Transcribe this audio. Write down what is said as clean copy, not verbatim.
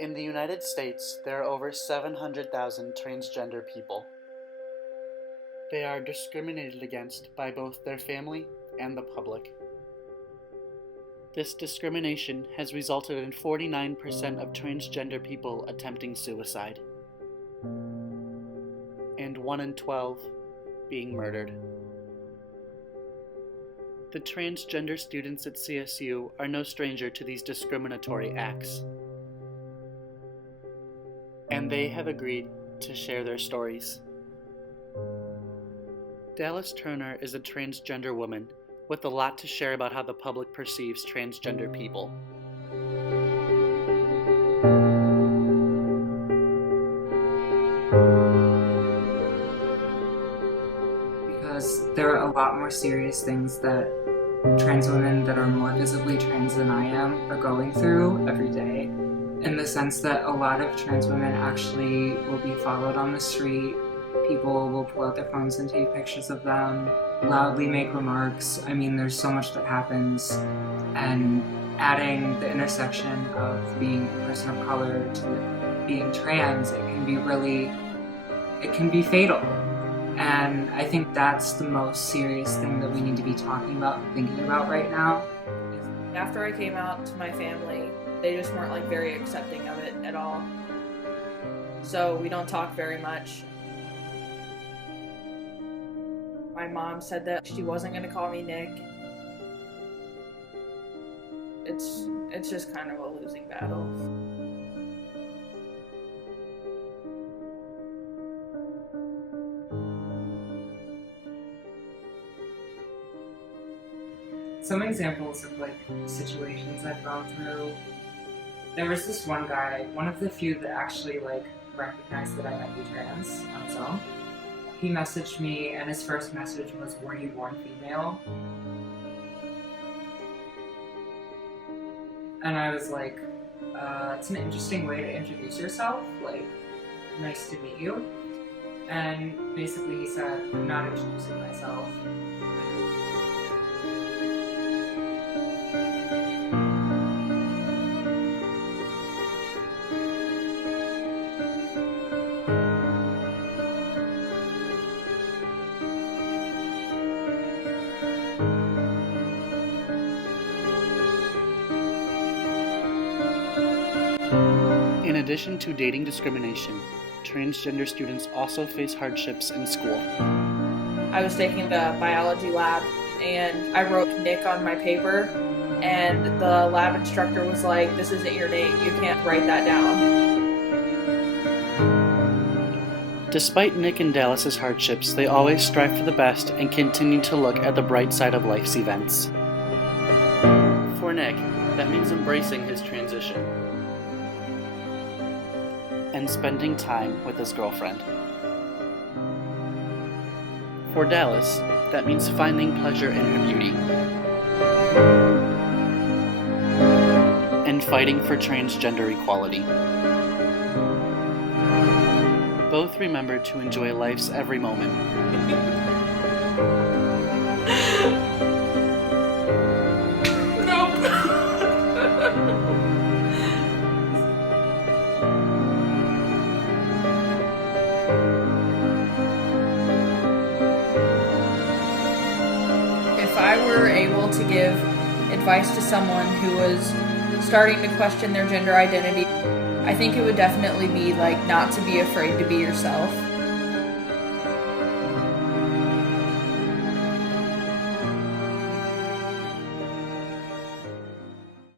In the United States, there are over 700,000 transgender people. They are discriminated against by both their family and the public. This discrimination has resulted in 49% of transgender people attempting suicide, and 1 in 12 being murdered. The transgender students at CSU are no stranger to these discriminatory acts, and they have agreed to share their stories. Dallas Turner is a transgender woman with a lot to share about how the public perceives transgender people. Because there are a lot more serious things that trans women that are more visibly trans than I am are going through every day. In the sense that a lot of trans women actually will be followed on the street. People will pull out their phones and take pictures of them, loudly make remarks. I mean, there's so much that happens. And adding the intersection of being a person of color to being trans, it can be fatal. And I think that's the most serious thing that we need to be talking about and thinking about right now. After I came out to my family, they just weren't very accepting of it at all. So we don't talk very much. My mom said that she wasn't going to call me Nick. It's just kind of a losing battle. Some examples of situations I've gone through. There was this one guy, one of the few that actually recognized that I might be trans on his own. He messaged me, and his first message was, "Were you born female?" And I was like, it's an interesting way to introduce yourself, nice to meet you. And basically he said, "I'm not introducing myself." In addition to dating discrimination, transgender students also face hardships in school. I was taking the biology lab and I wrote Nick on my paper, and the lab instructor was like, "This isn't your name, you can't write that down." Despite Nick and Dallas's hardships, they always strive for the best and continue to look at the bright side of life's events. For Nick, that means embracing his transition and spending time with his girlfriend. For Dallas, that means finding pleasure in her beauty and fighting for transgender equality. Both remember to enjoy life's every moment. If I were able to give advice to someone who was starting to question their gender identity, I think it would definitely be not to be afraid to be yourself.